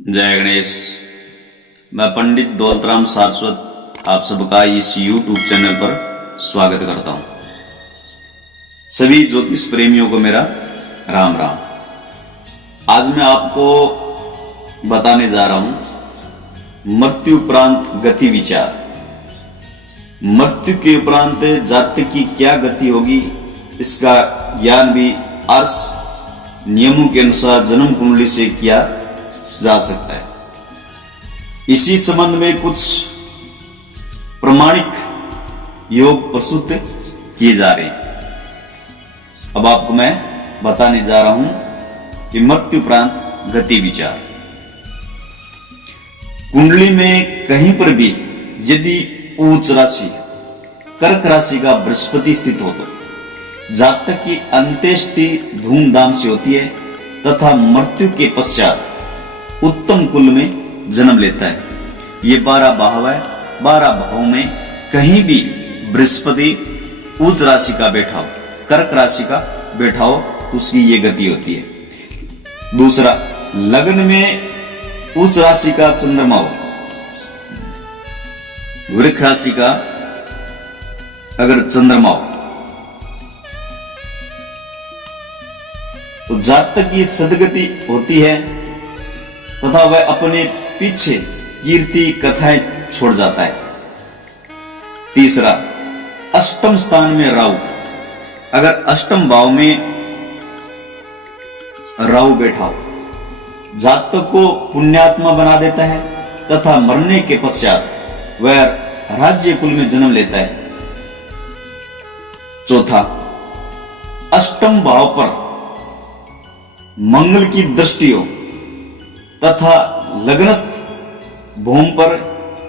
जय गणेश। मैं पंडित दौलतराम सारस्वत आप सबका इस YouTube चैनल पर स्वागत करता हूं। सभी ज्योतिष प्रेमियों को मेरा राम राम। आज मैं आपको बताने जा रहा हूं मृत्यु उपरांत गति विचार। मृत्यु के उपरांत जातक की क्या गति होगी, इसका ज्ञान भी अर्श नियमों के अनुसार जन्म कुंडली से किया जा सकता है। इसी संबंध में कुछ प्रमाणिक योग प्रस्तुत किए जा रहे हैं। अब आपको मैं बताने जा रहा हूं कि मृत्यु उपरांत गति विचार। कुंडली में कहीं पर भी यदि उच्च राशि कर्क राशि का बृहस्पति स्थित हो तो जातक की अंत्येष्टि धूमधाम से होती है तथा मृत्यु के पश्चात उत्तम कुल में जन्म लेता है। ये 12 भाव है। 12 भावों में कहीं भी बृहस्पति उच्च राशि का बैठा हो, कर्क राशि का बैठा हो तो उसकी ये गति होती है। दूसरा, लग्न में उच्च राशि का चंद्रमा हो, वृक्ष राशि का अगर चंद्रमा हो तो जातक की सदगति होती है तथा वह अपने पीछे कीर्ति कथाएं छोड़ जाता है। तीसरा, अष्टम स्थान में राहु, अगर अष्टम भाव में राहु बैठा हो जातक को पुण्यात्मा बना देता है तथा मरने के पश्चात वह राज्य कुल में जन्म लेता है। चौथा, अष्टम भाव पर मंगल की दृष्टि हो तथा लग्नस्थ भूम पर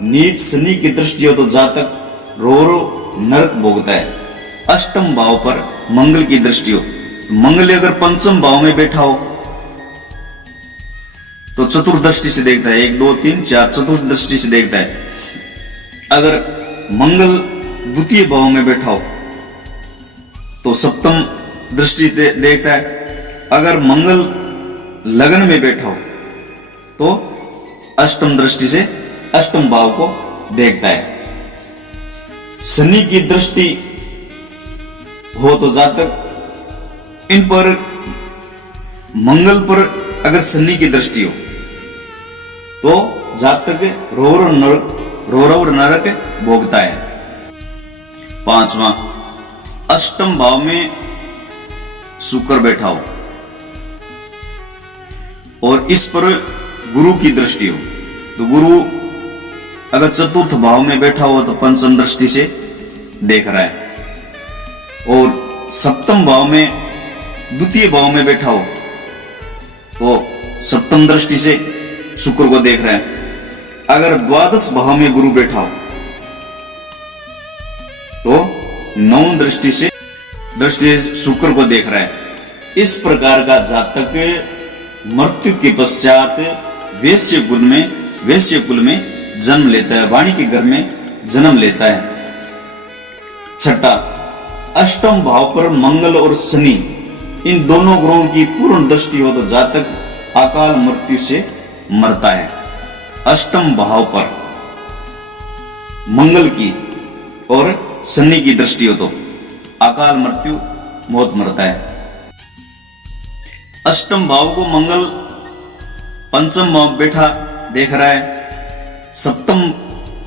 नीच शनि की दृष्टि हो तो जातक रो नरक भोगता है। अष्टम भाव पर मंगल की दृष्टि हो तो मंगल अगर पंचम भाव में बैठा हो तो चतुर्दृष्टि से देखता है, 1 2 3 4 चतुर्दृष्टि से देखता है। अगर मंगल द्वितीय भाव में बैठा हो तो सप्तम दृष्टि देखता है। अगर मंगल लग्न में बैठा हो तो अष्टम दृष्टि से अष्टम भाव को देखता है। शनि की दृष्टि हो तो जातक इन पर मंगल पर अगर शनि की दृष्टि हो तो जातक रोरव नरक भोगता है। पांचवा, अष्टम भाव में शुक्र बैठा हो और इस पर गुरु की दृष्टि हो तो गुरु अगर चतुर्थ भाव में बैठा हो तो पंचम दृष्टि से देख रहा है और सप्तम भाव में द्वितीय भाव में बैठा हो तो सप्तम दृष्टि से शुक्र को देख रहा है। अगर द्वादश भाव में गुरु बैठा हो तो नवम दृष्टि से शुक्र को देख रहा है। इस प्रकार का जातक मृत्यु के पश्चात वैश्य कुल में जन्म लेता है, वाणी के घर में जन्म लेता है। छठा, अष्टम भाव पर मंगल और शनि इन दोनों ग्रहों की पूर्ण दृष्टि हो तो जातक अकाल मृत्यु से मरता है। अष्टम भाव पर मंगल की और शनि की दृष्टि हो तो अकाल मृत्यु मौत मरता है। अष्टम भाव को मंगल पंचम भाव बैठा देख रहा है, सप्तम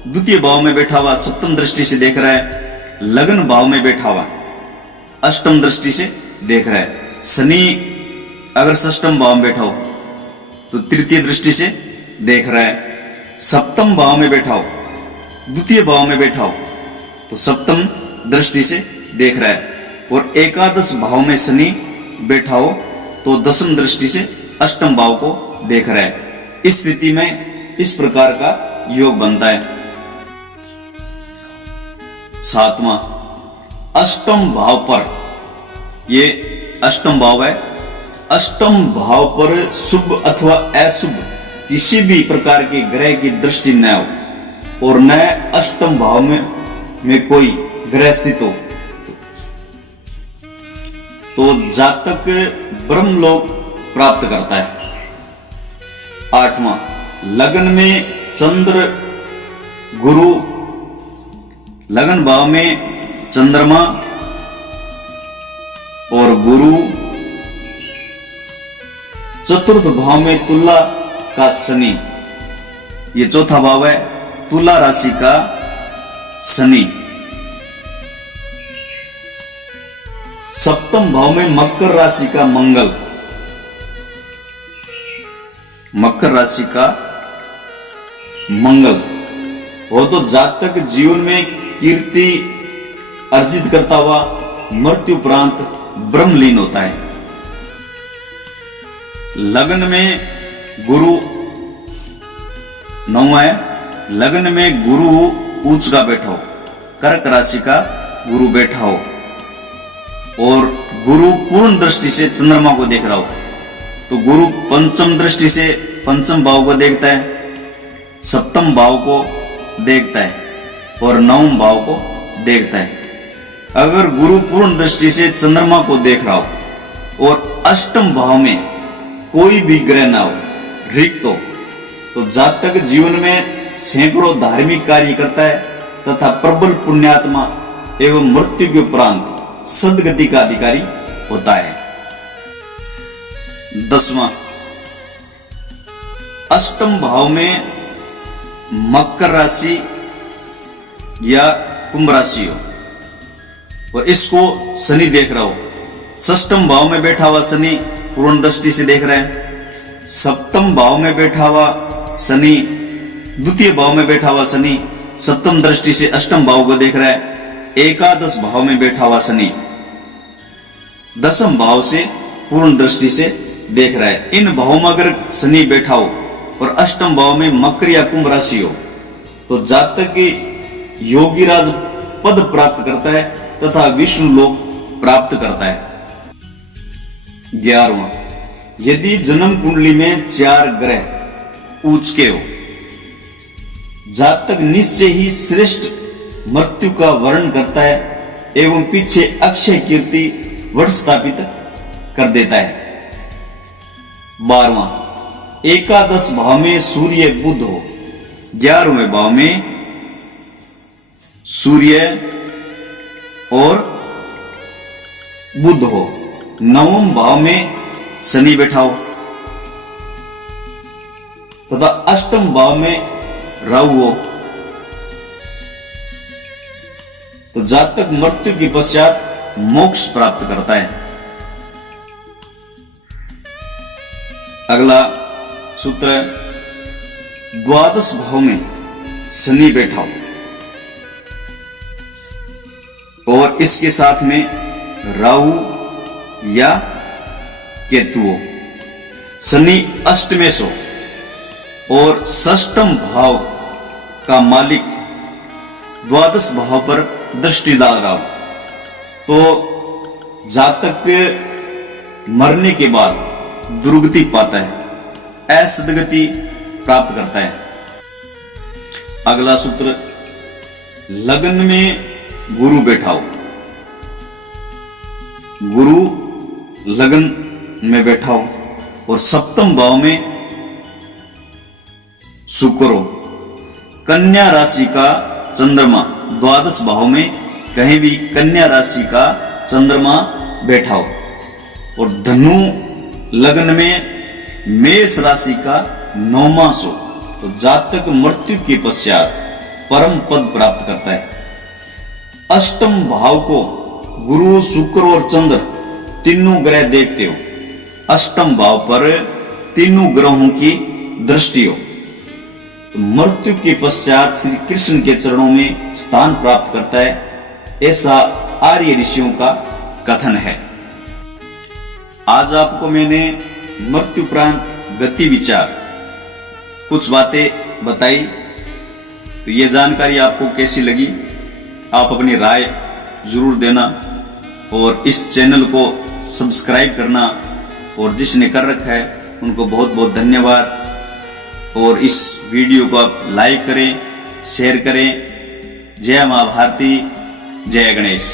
द्वितीय भाव में बैठा हुआ सप्तम दृष्टि से देख रहा है, लग्न भाव में बैठा हुआ अष्टम दृष्टि से देख रहा है। शनि अगर षष्टम भाव में बैठा हो तो तृतीय दृष्टि से देख रहा है। सप्तम भाव में बैठा हो, द्वितीय भाव में बैठा हो तो सप्तम दृष्टि से देख रहा है और एकादश भाव में शनि बैठा हो तो दसम दृष्टि से अष्टम भाव को देख रहा है। इस स्थिति में इस प्रकार का योग बनता है। सातवां, अष्टम भाव पर, ये अष्टम भाव है, अष्टम भाव पर शुभ अथवा अशुभ किसी भी प्रकार के ग्रह की दृष्टि न हो और न अष्टम भाव में कोई ग्रह स्थित हो तो जातक ब्रह्मलोक प्राप्त करता है। 8वां, लगन में चंद्र गुरु, लगन भाव में चंद्रमा और गुरु, चतुर्थ भाव में तुला का शनि, ये चौथा भाव है तुला राशि का शनि। सप्तम भाव में मकर राशि का मंगल, मकर राशि का मंगल वो तो जातक जीवन में कीर्ति अर्जित करता हुआ मृत्यु उपरांत ब्रह्मलीन होता है। लगन में गुरु, नौवां है, लगन में गुरु उच्च का बैठा हो, कर्क राशि का गुरु बैठा हो और गुरु पूर्ण दृष्टि से चंद्रमा को देख रहा हो, तो गुरु पंचम दृष्टि से पंचम भाव को देखता है, सप्तम भाव को देखता है और नवम भाव को देखता है। अगर गुरु पूर्ण दृष्टि से चंद्रमा को देख रहा हो और अष्टम भाव में कोई भी ग्रह ना हो, रिक्त हो, तो जातक जीवन में सैकड़ों धार्मिक कार्य करता है तथा प्रबल पुण्यात्मा एवं मृत्यु के उपरांत सदगति का अधिकारी होता है। 10वां, अष्टम भाव में मकर राशि या कुंभ राशि हो और इसको शनि देख रहा हो। षष्ठम भाव में बैठा हुआ शनि पूर्ण दृष्टि से देख रहे हैं। सप्तम भाव में बैठा हुआ शनि, द्वितीय भाव में बैठा हुआ शनि सप्तम दृष्टि से अष्टम भाव को देख रहा है। एकादश भाव में बैठा हुआ शनि दसम भाव से पूर्ण दृष्टि से देख रहा है। इन भावों में अगर शनि बैठा हो और अष्टम भाव में मकर या कुंभ राशि हो तो जातक योगी राज पद प्राप्त करता है तथा विष्णु लोक प्राप्त करता है। 11वां, यदि जन्म कुंडली में 4 ग्रह उच्च के हो, जातक निश्चय ही श्रेष्ठ मृत्यु का वर्ण करता है एवं पीछे अक्षय कीर्ति वर्ष स्थापित कर देता है। 12वां, एकादश भाव में सूर्य बुध हो, 11वें भाव में सूर्य और बुध हो, 9वें भाव में शनि बैठा हो तथा अष्टम भाव में राहु हो, तो जातक मृत्यु के पश्चात मोक्ष प्राप्त करता है। अगला सूत्र है, द्वादश भाव में शनि बैठा हो और इसके साथ में राहु या केतु हो। शनि अष्टमेश हो और षष्ठम भाव का मालिक द्वादश भाव पर दृष्टि डाल रहा हो, तो जातक के मरने के बाद दुर्गति पाता है, असदगति प्राप्त करता है। अगला सूत्र, लगन में गुरु बैठा हो, गुरु लगन में बैठा हो और सप्तम भाव में शुक्र हो, कन्या राशि का चंद्रमा द्वादश भाव में कहीं भी कन्या राशि का चंद्रमा बैठा हो और धनु लगन में मेष राशि का नौमास हो, तो जातक मृत्यु के पश्चात परम पद प्राप्त करता है। अष्टम भाव को गुरु शुक्र और चंद्र तीनों ग्रह देखते हो, अष्टम भाव पर तीनों ग्रहों की दृष्टि हो, तो मृत्यु के पश्चात श्री कृष्ण के चरणों में स्थान प्राप्त करता है, ऐसा आर्य ऋषियों का कथन है। आज आपको मैंने मृत्यु उपरांत गति विचार कुछ बातें बताई, तो ये जानकारी आपको कैसी लगी आप अपनी राय जरूर देना और इस चैनल को सब्सक्राइब करना, और जिसने कर रखा है उनको बहुत बहुत धन्यवाद। और इस वीडियो को आप लाइक करें, शेयर करें। जय मां भारती, जय गणेश।